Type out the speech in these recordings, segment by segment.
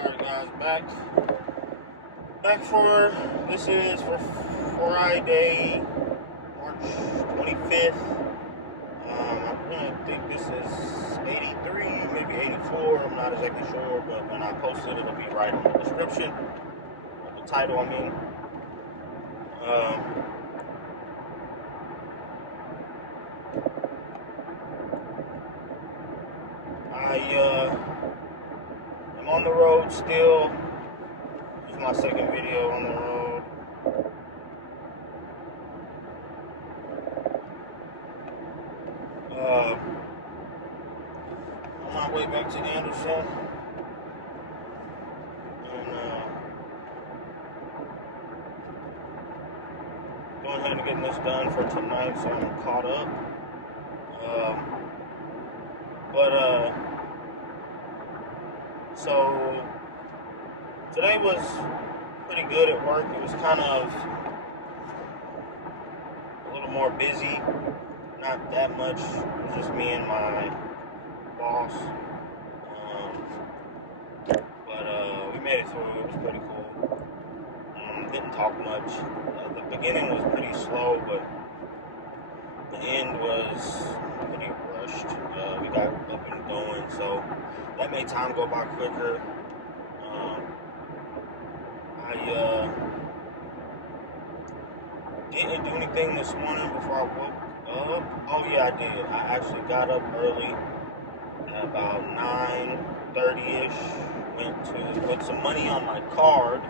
Alright guys, back for, this is for Friday, March 25th. I'm gonna think this is 83, maybe 84, I'm not exactly sure, but when I post it, it'll be right on the description, or the title, I mean. I'm on the road still. This is my second video on the road. On my way back to Anderson. And going ahead and getting this done for tonight so I'm caught up. So today was pretty good at work. It was kind of a little more busy, not that much. It was just me and my boss. But we made it through. It was pretty cool. Didn't talk much. The beginning was pretty slow, but the end was pretty rushed. We got up and going, so that made time go by quicker. I didn't do anything this morning before I woke up. Oh yeah, I did. I actually got up early at about 9:30ish. Went to put some money on my card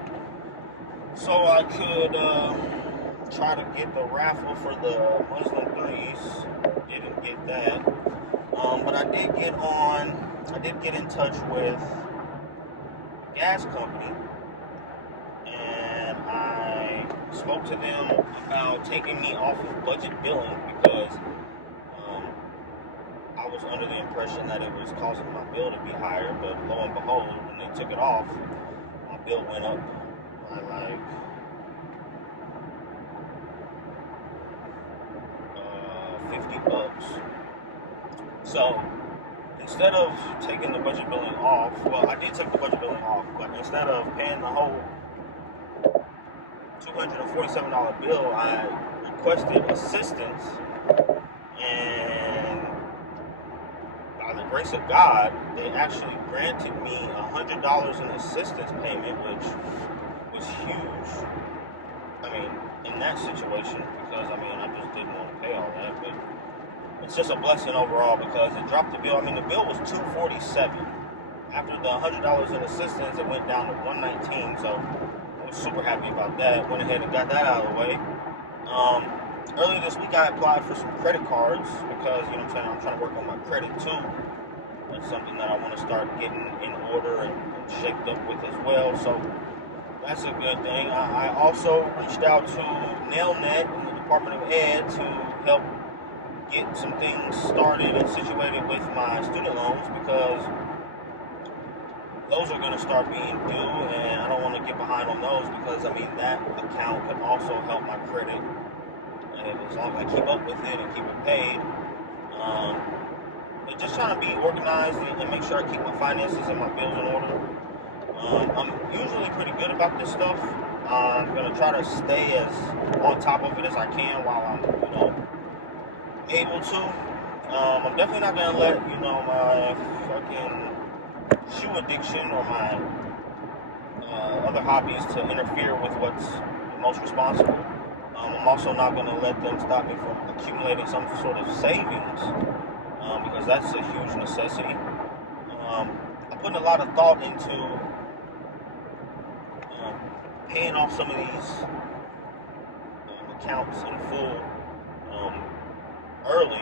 so I could try to get the raffle for the Muslim threes. Didn't get that. But I did get in touch with gas company, and I spoke to them about taking me off of budget billing because I was under the impression that it was causing my bill to be higher, but lo and behold, when they took it off, my bill went up by like $50. So instead of taking the budget billing off, well, I did take the budget billing off, but instead of paying the whole $247 bill, I requested assistance, and by the grace of God, they actually granted me $100 in assistance payment, which was huge. I mean, in that situation, because I just didn't want to pay all that, but it's just a blessing overall because it dropped the bill. I mean, the bill was $247. After the $100 in assistance, it went down to $119. So I was super happy about that. Went ahead and got that out of the way. Earlier this week, I applied for some credit cards because, you know what I'm saying, I'm trying to work on my credit too. That's something that I want to start getting in order and shaped up with as well. So that's a good thing. I also reached out to NailNet in the Department of Ed to help get some things started and situated with my student loans because those are going to start being due, and I don't want to get behind on those because, I mean, that account could also help my credit. And as long as I keep up with it and keep it paid. But just trying to be organized and make sure I keep my finances and my bills in order. I'm usually pretty good about this stuff. I'm going to try to stay as on top of it as I can while I'm, able to. I'm definitely not going to let, my fucking shoe addiction or my other hobbies to interfere with what's most responsible. I'm also not going to let them stop me from accumulating some sort of savings because that's a huge necessity. I put a lot of thought into paying off some of these accounts in full early,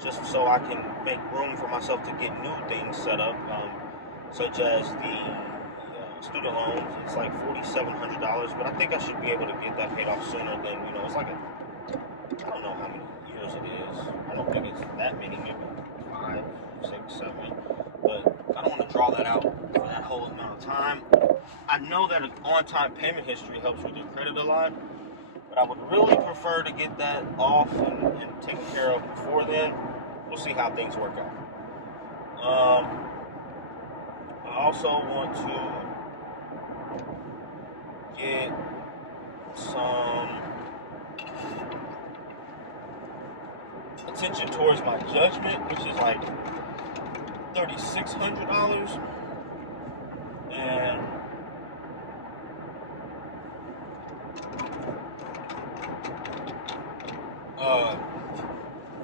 just so I can make room for myself to get new things set up, such as the student loans. It's like $4,700, but I think I should be able to get that paid off sooner than, it's like I don't know how many years it is. I don't think it's that many, maybe 5, 6, 7, but I don't want to draw that out for that whole amount of time. I know that an on-time payment history helps with your credit a lot, but I would really prefer to get that off and taken care of before then. We'll see how things work out. I also want to get some attention towards my judgment, which is like $3,600, and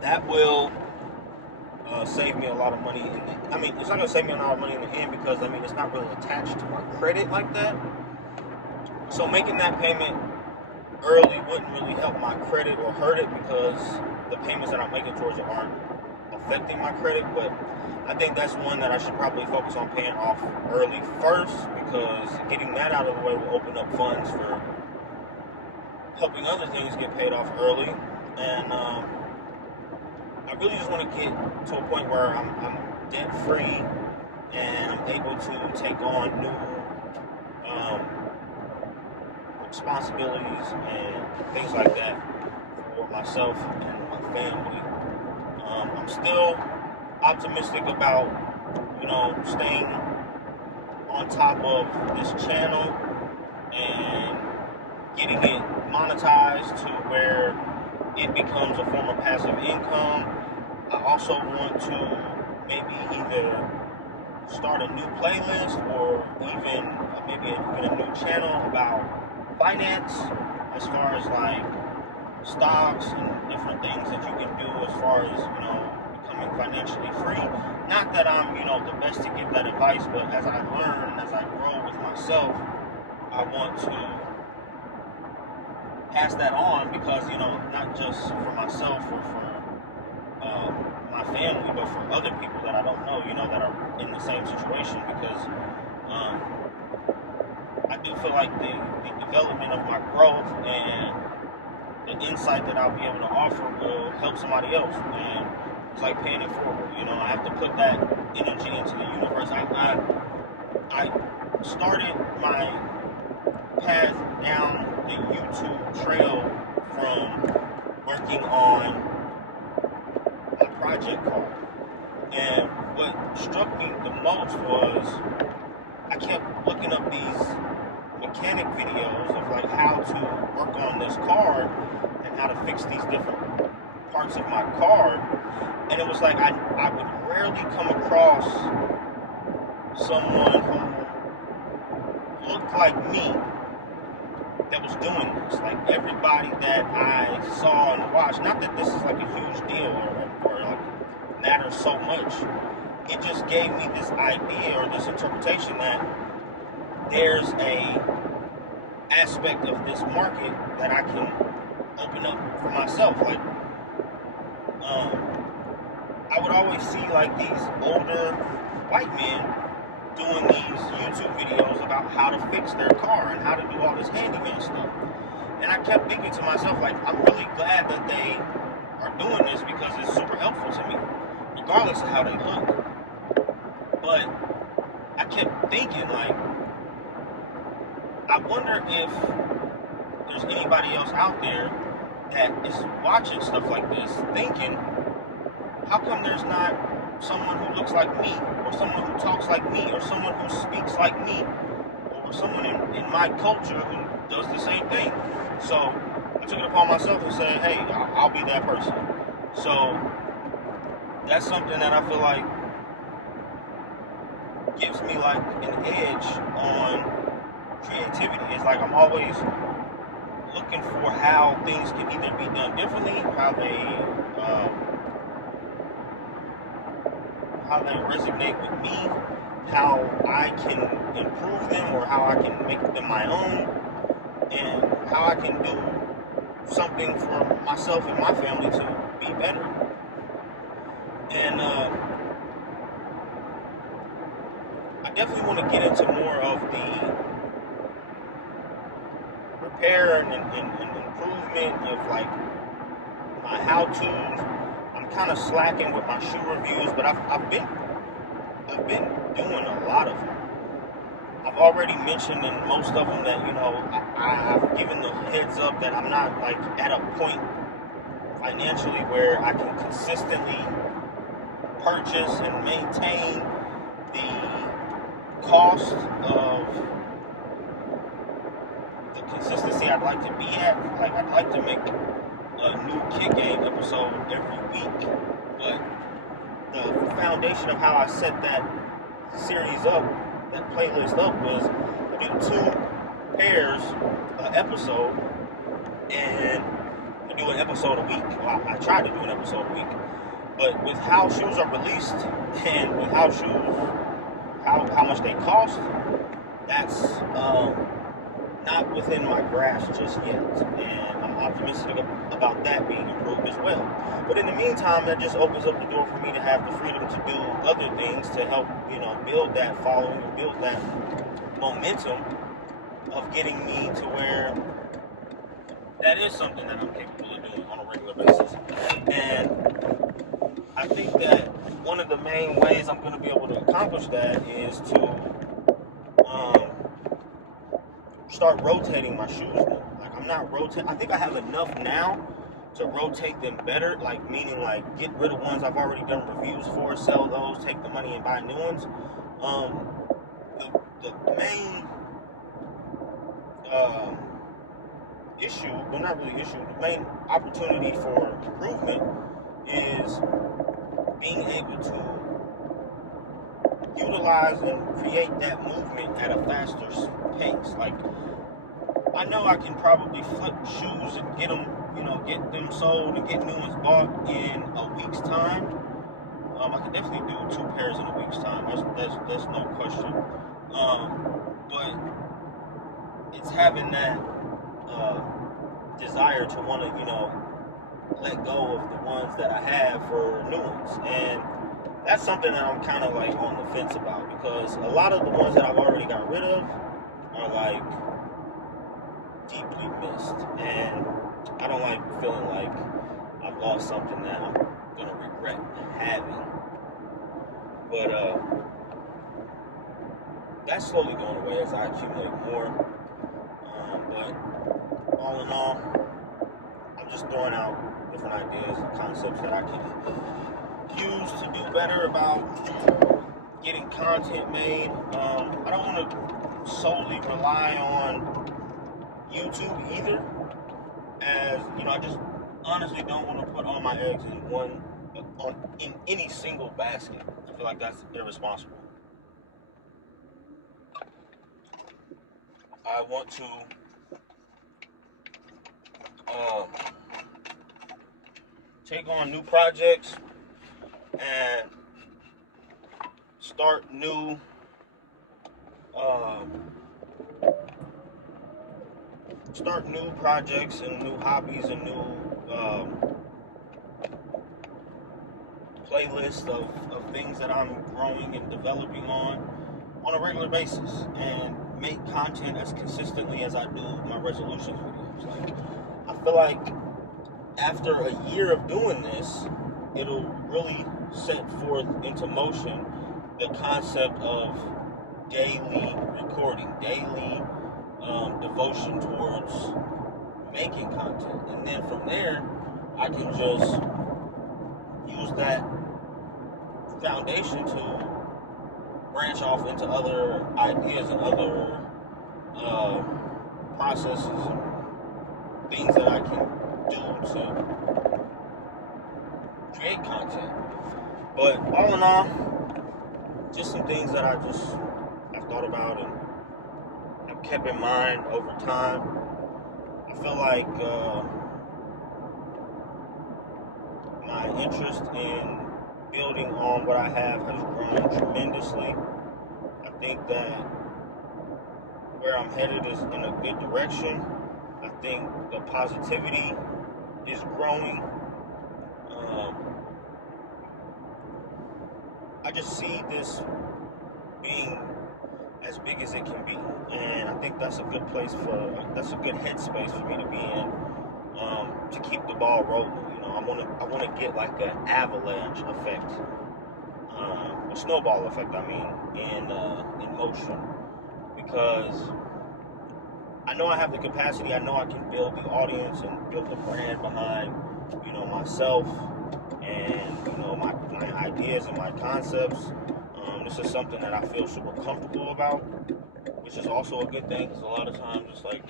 that will save me a lot of money. I mean, it's not going to save me a lot of money in the end because, I mean, it's not really attached to my credit like that. So making that payment early wouldn't really help my credit or hurt it because the payments that I'm making towards it aren't affecting my credit. But I think that's one that I should probably focus on paying off early first, because getting that out of the way will open up funds for helping other things get paid off early. And I really just want to get to a point where I'm debt free and I'm able to take on new responsibilities and things like that for myself and my family. I'm still optimistic about, staying on top of this channel and getting it monetized to where it becomes a form of passive income. I also want to maybe either start a new playlist or even maybe a new channel about finance, as far as like stocks and different things that you can do as far as, becoming financially free. Not that I'm, the best to give that advice, but as I learn, as I grow with myself, I want to pass that on because, not just for myself or for my family, but for other people that I don't know, that are in the same situation, because I do feel like the development of my growth and the insight that I'll be able to offer will help somebody else. And it's like paying it forward. I have to put that energy into the universe. I started my path down the YouTube trail from working on a project car. And what struck me the most was I kept looking up these mechanic videos of like how to work on this car and how to fix these different parts of my car. And it was like I would rarely come across someone who looked like me that was doing this. Like everybody that I saw and watched, not that this is like a huge deal or like matters so much, it just gave me this idea or this interpretation that there's a aspect of this market that I can open up for myself. Like I would always see like these older white men doing these YouTube videos about how to fix their car and how to do all this handyman stuff. And I kept thinking to myself, like, I'm really glad that they are doing this because it's super helpful to me, regardless of how they look. But I kept thinking, like, I wonder if there's anybody else out there that is watching stuff like this thinking, how come there's not someone who looks like me, or someone who talks like me, or someone who speaks like me, or someone in my culture who does the same thing? So I took it upon myself and said, hey, I'll be that person. So that's something that I feel like gives me like an edge on creativity. It's like I'm always looking for how things can either be done differently, how they resonate with me, how I can improve them or how I can make them my own, and how I can do something for myself and my family to be better. And I definitely want to get into more of the repair and improvement of like my how-tos. I'm kind of slacking with my shoe reviews, but I've been doing a lot of them. I've already mentioned in most of them that I've given the heads up that I'm not like at a point financially where I can consistently purchase and maintain the cost of consistency I'd like to be at. Like, I'd like to make a new Kid Game episode every week, but the foundation of how I set that series up, that playlist up, was I do 2 pairs an episode, and I do an episode a week. Well, I try to do an episode a week, but with how shoes are released and with how much they cost, that's not within my grasp just yet, and I'm optimistic about that being improved as well. But in the meantime, that just opens up the door for me to have the freedom to do other things to help, build that following and build that momentum of getting me to where that is something that I'm capable of doing on a regular basis. And I think that one of the main ways I'm going to be able to accomplish that is to start rotating my shoes more. Like, I'm not rotating. I think I have enough now to rotate them better. Like, meaning, like, get rid of ones I've already done reviews for, sell those, take the money and buy new ones. The main issue, well, not really issue, the main opportunity for improvement is being able to utilize and create that movement at a faster pace. Like, I know I can probably flip shoes and get them, get them sold and get new ones bought in a week's time. I could definitely do 2 pairs in a week's time. That's no question. But it's having that desire to want to, let go of the ones that I have for new ones. And that's something that I'm kind of like on the fence about, because a lot of the ones that I've already got rid of are like deeply missed, and I don't like feeling like I've lost something that I'm gonna regret having. But that's slowly going away as I accumulate more. But all in all, I'm just throwing out different ideas and concepts that I can use to do better about getting content made. I don't want to solely rely on YouTube either, as I just honestly don't want to put all my eggs in any single basket. I feel like that's irresponsible. I want to take on new projects and start new projects and new hobbies and new playlists of things that I'm growing and developing on a regular basis, and make content as consistently as I do my resolutions videos. Like, I feel like after a year of doing this, it'll really set forth into motion the concept of daily recording, daily devotion towards making content. And then from there, I can just use that foundation to branch off into other ideas and other processes and things that I can do to create content. But all in all, just some things that I've thought about and have kept in mind over time. I feel like my interest in building on what I have has grown tremendously. I think that where I'm headed is in a good direction. I think the positivity is growing. I just see this being as big as it can be, and I think that's a good that's a good headspace for me to be in, to keep the ball rolling. I want to get like an avalanche effect, a snowball effect. I mean, in motion, because I know I have the capacity. I know I can build the audience and build the brand behind, myself and my ideas and my concepts. this is something that I feel super comfortable about, which is also a good thing, because a lot of times it's like,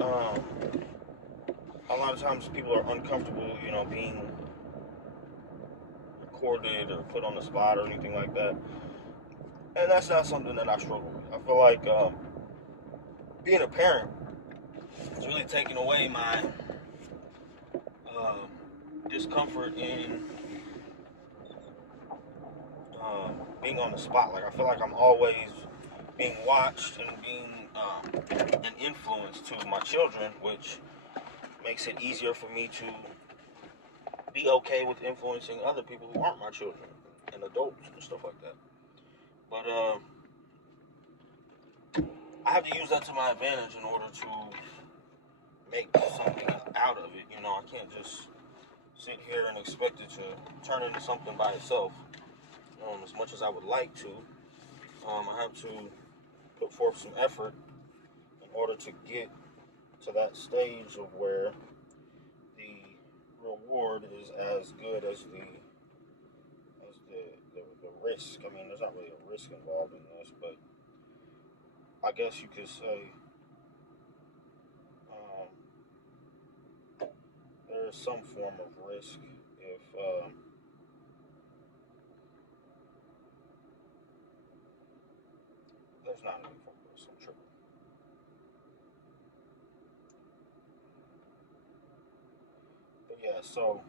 um, a lot of times people are uncomfortable, being recorded or put on the spot or anything like that. And that's not something that I struggle with. I feel like being a parent is really taking away my discomfort in being on the spot. Like, I feel like I'm always being watched and being an influence to my children, which makes it easier for me to be okay with influencing other people who aren't my children and adults and stuff like that. But I have to use that to my advantage in order to make something out of it. I can't just sit here and expect it to turn into something by itself. As much as I would like to, I have to put forth some effort in order to get to that stage of where the reward is as good as the risk. I mean, there's not really a risk involved in this, but I guess you could say there is some form of risk if there's not any form of risk. I'm tripping. But yeah, so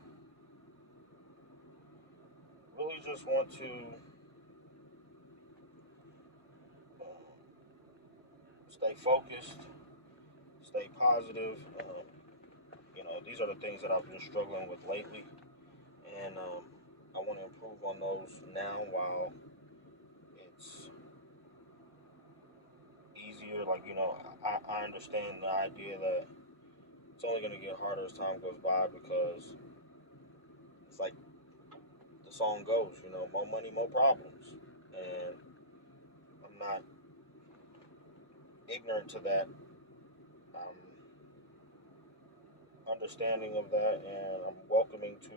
really just want to stay focused, stay positive. These are the things that I've been struggling with lately, and I want to improve on those now while it's easier. Like, I understand the idea that it's only going to get harder as time goes by, because it's like the song goes, more money, more problems. And I'm not ignorant to that. I'm understanding of that, and I'm welcoming to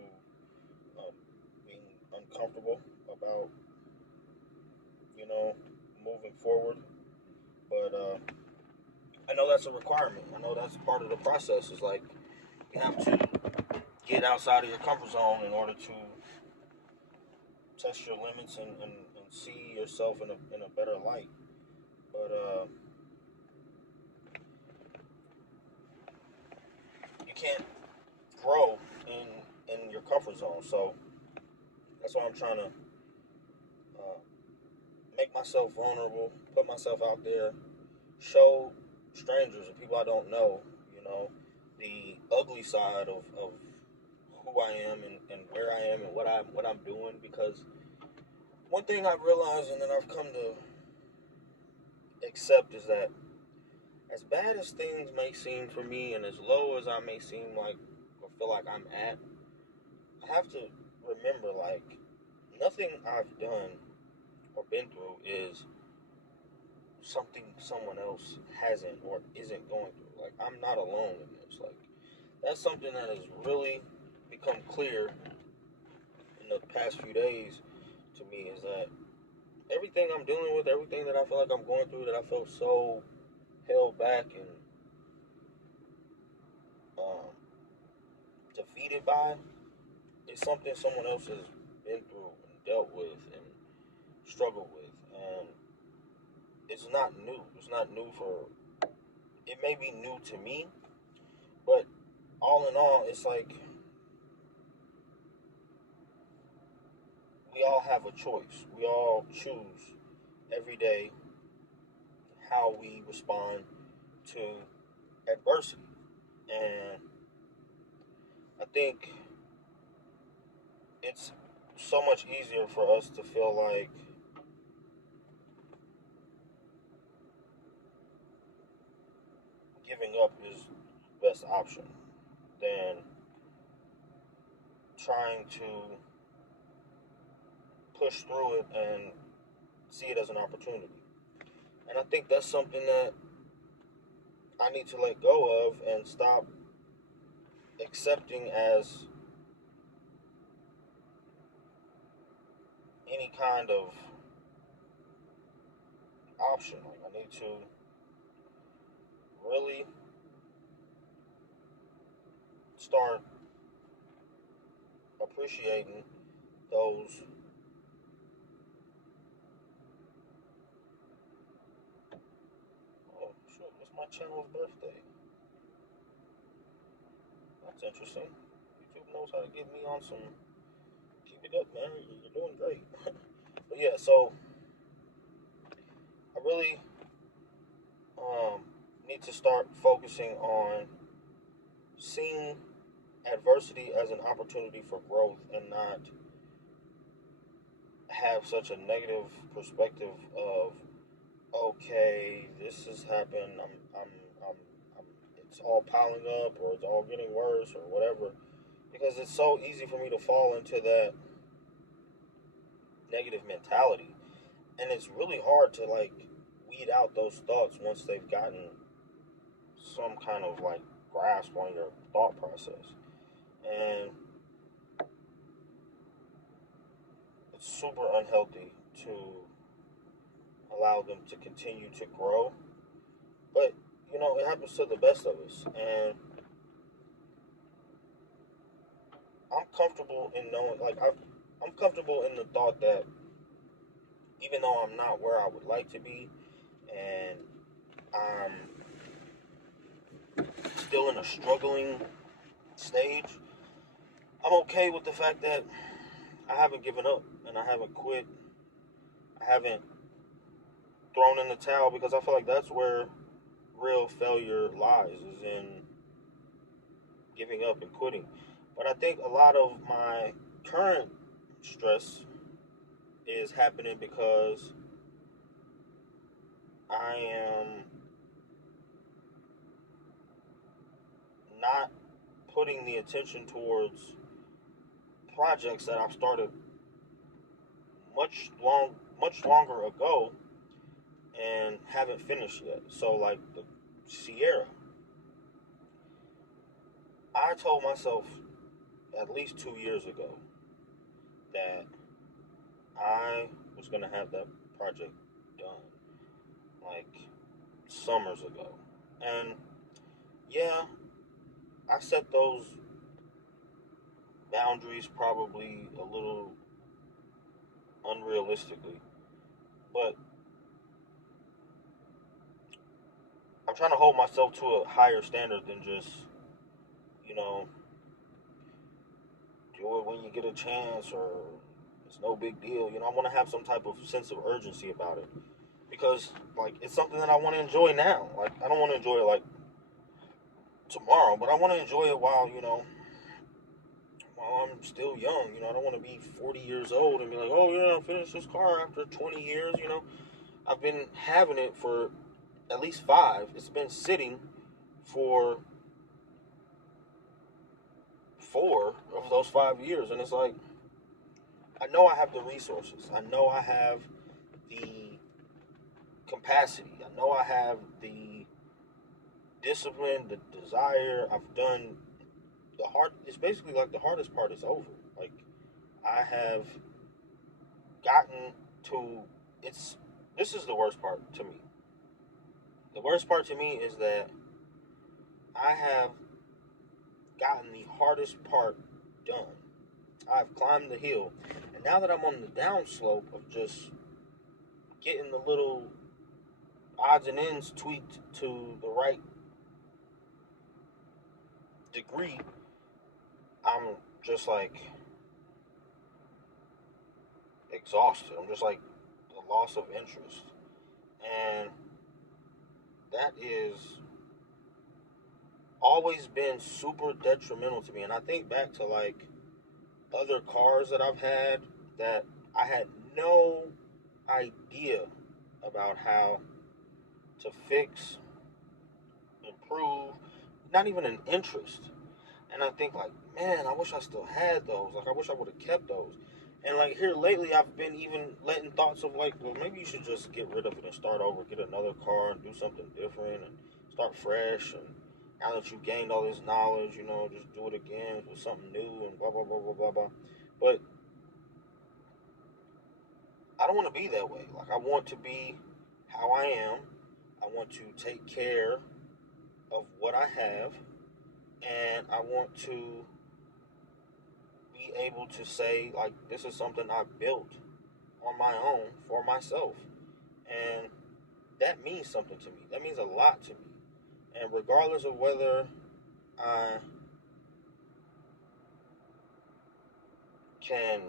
being uncomfortable about, moving forward. But I know that's a requirement. I know that's part of the process. Is like, you have to get outside of your comfort zone in order to test your limits and see yourself in a better light. But you can't grow in your comfort zone. So that's why I'm trying to make myself vulnerable, put myself out there, show strangers and people I don't know, the ugly side of who I am and where I am and what I'm doing. Because one thing I've realized and that I've come to accept is that as bad as things may seem for me and as low as I may seem like or feel like I'm at, I have to remember, like, nothing I've done or been through is something someone else hasn't or isn't going through. Like, I'm not alone in this. Like, that's something that has really become clear in the past few days to me, is that everything I'm dealing with, everything that I feel like I'm going through, that I felt so held back and defeated by, is something someone else has been through and dealt with and struggled with. And it's not new. It's not new for, it may be new to me, but all in all, it's like we all have a choice. We all choose every day how we respond to adversity. And I think it's so much easier for us to feel like giving up is the best option than trying to push through it and see it as an opportunity. And I think that's something that I need to let go of and stop accepting as any kind of option. Like I need to really start appreciating those. Oh shit! It's my channel's birthday. That's interesting. YouTube knows how to get me on some. Keep it up, man. You're doing great. But yeah, so I really um, need to start focusing on seeing adversity as an opportunity for growth and not have such a negative perspective of okay, this has happened. I'm it's all piling up, or it's all getting worse, or whatever. Because it's so easy for me to fall into that negative mentality, and it's really hard to like weed out those thoughts once they've gotten some kind of like grasp on your thought process. And it's super unhealthy to allow them to continue to grow. But you know, it happens to the best of us, and I'm comfortable in knowing, like I'm comfortable in the thought that even though I'm not where I would like to be, and I'm still in a struggling stage, I'm okay with the fact that I haven't given up and I haven't quit. I haven't thrown in the towel, because I feel like that's where real failure lies, is in giving up and quitting. But I think a lot of my current stress is happening because I am not putting the attention towards projects that I've started much longer ago and haven't finished yet. So like the Sierra, I told myself at least 2 years ago that I was gonna have that project done, like summers ago. And yeah, I set those boundaries probably a little unrealistically, but I'm trying to hold myself to a higher standard than just, you know, do it when you get a chance, or it's no big deal. You know, I want to have some type of sense of urgency about it, because like it's something that I want to enjoy now. Like I don't want to enjoy it like tomorrow, but I want to enjoy it while, you know, while I'm still young. You know, I don't want to be 40 years old and be like, oh yeah, I finished this car after 20 years. You know, I've been having it for at least 5. It's been sitting for 4 of those 5 years, and it's like I know I have the resources. I know I have the capacity. I know I have the discipline, the desire. I've done the hard. It's basically like the hardest part is over. Like I have gotten to. It's This is the worst part to me. The worst part to me is that I have gotten the hardest part done. I've climbed the hill, and now that I'm on the downslope of just getting the little odds and ends tweaked to the right degree, I'm just like exhausted. I'm just like the loss of interest. And that is always been super detrimental to me. And I think back to like other cars that I've had that I had no idea about how to fix, improve, not even an interest. And I think like, man, I wish I still had those. Like I wish I would have kept those. And like here lately, I've been even letting thoughts of like, well, maybe you should just get rid of it and start over, get another car and do something different and start fresh. And now that you've gained all this knowledge, you know, just do it again with something new and blah blah blah blah blah blah. But I don't want to be that way. Like, I want to be how I am. I want to take care of what I have, and I want to be able to say, like, this is something I built on my own for myself. And that means something to me. That means a lot to me. And regardless of whether I can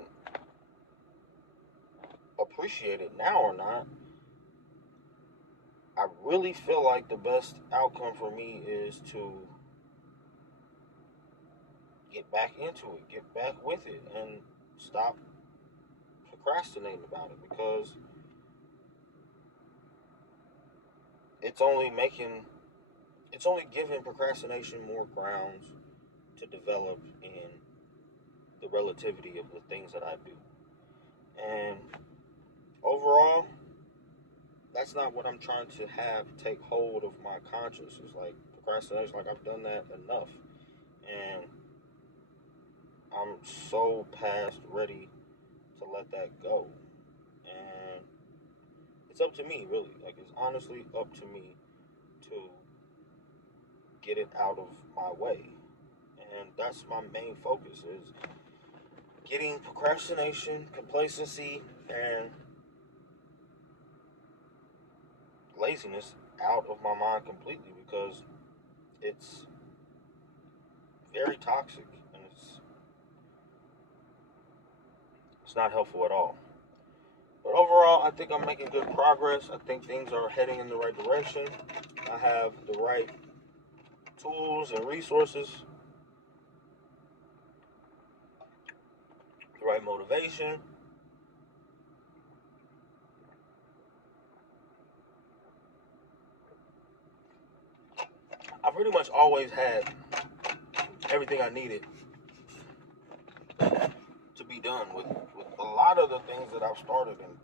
appreciate it now or not, I really feel like the best outcome for me is to get back into it, get back with it, and stop procrastinating about it, because it's only making it's only giving procrastination more grounds to develop in the relativity of the things that I do. And overall, that's not what I'm trying to have take hold of my consciousness. Like, procrastination, like, I've done that enough. And I'm so past ready to let that go. And it's up to me, really. Like, it's honestly up to me to get it out of my way. And that's my main focus, is getting procrastination, complacency, and laziness out of my mind completely, because it's very toxic, and it's not helpful at all. But overall, I think I'm making good progress. I think things are heading in the right direction. I have the right tools and resources, the right motivation. I pretty much always had everything I needed to be done with a lot of the things that I've started and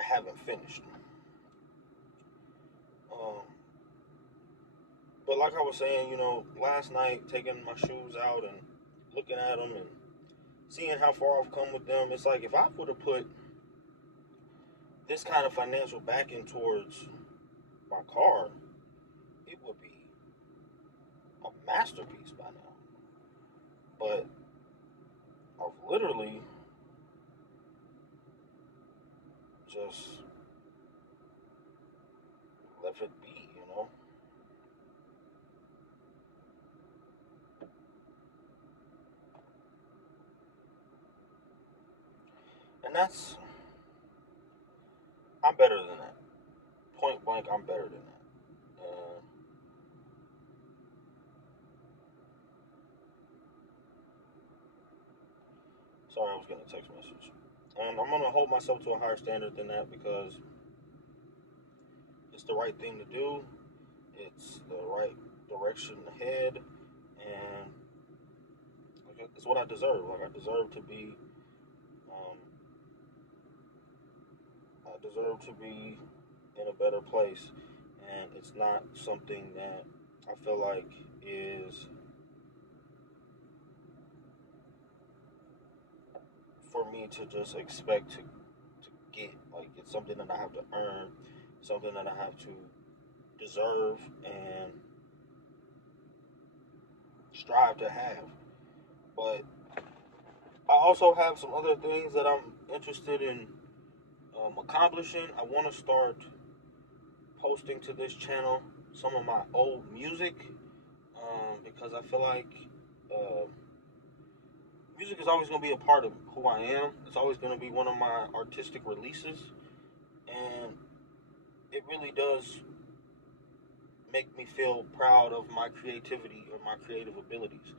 haven't finished. Um, but like I was saying, last night, taking my shoes out and looking at them and seeing how far I've come with them, it's like, if I would have put this kind of financial backing towards my car, it would be a masterpiece by now. But I've literally just left it be. And I'm better than that. Point blank, I'm better than that. Sorry, I was getting a text message. And I'm going to hold myself to a higher standard than that, because it's the right thing to do. It's the right direction ahead. And it's what I deserve. Like, um, I deserve to be in a better place. And it's not something that I feel like is for me to just expect to get. Like, it's something that I have to earn, something that I have to deserve and strive to have. But I also have some other things that I'm interested in accomplishing. I want to start posting to this channel some of my old music, because I feel like uh, music is always going to be a part of who I am. It's always going to be one of my artistic releases, and it really does make me feel proud of my creativity or my creative abilities.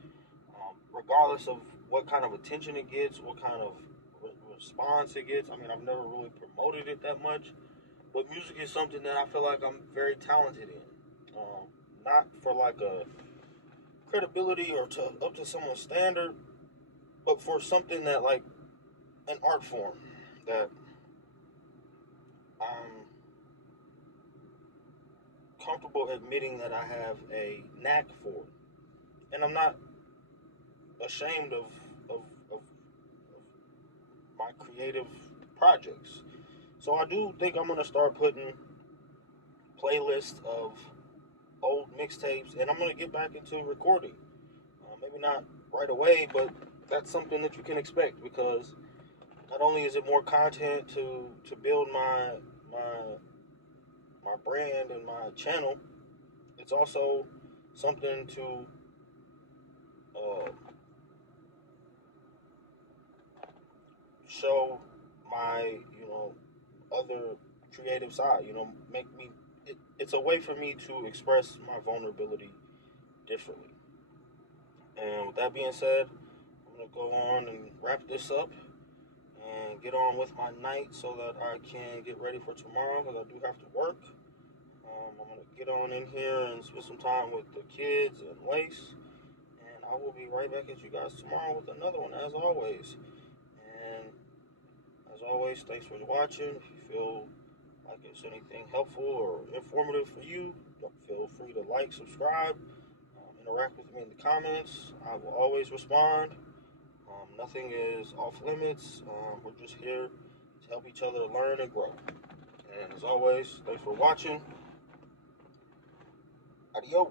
Regardless of what kind of attention it gets, what kind of response it gets. I mean, I've never really promoted it that much, but music is something that I feel like I'm very talented in. Not for like a credibility or to up to someone's standard, but for something that, like, an art form that I'm comfortable admitting that I have a knack for, and I'm not ashamed of my creative projects. So I do think I'm gonna start putting playlists of old mixtapes, and I'm gonna get back into recording. Maybe not right away, but that's something that you can expect, because not only is it more content to build my my brand and my channel, it's also something to uh, show my other creative side. Make me. It's a way for me to express my vulnerability differently. And with that being said, I'm gonna go on and wrap this up and get on with my night so that I can get ready for tomorrow, because I do have to work. I'm gonna get on in here and spend some time with the kids and Lace, and I will be right back at you guys tomorrow with another one, as always. And as always, thanks for watching. If you feel like it's anything helpful or informative for you, feel free to like, subscribe, interact with me in the comments. I will always respond. Nothing is off limits. We're just here to help each other learn and grow. And as always, thanks for watching. Adios.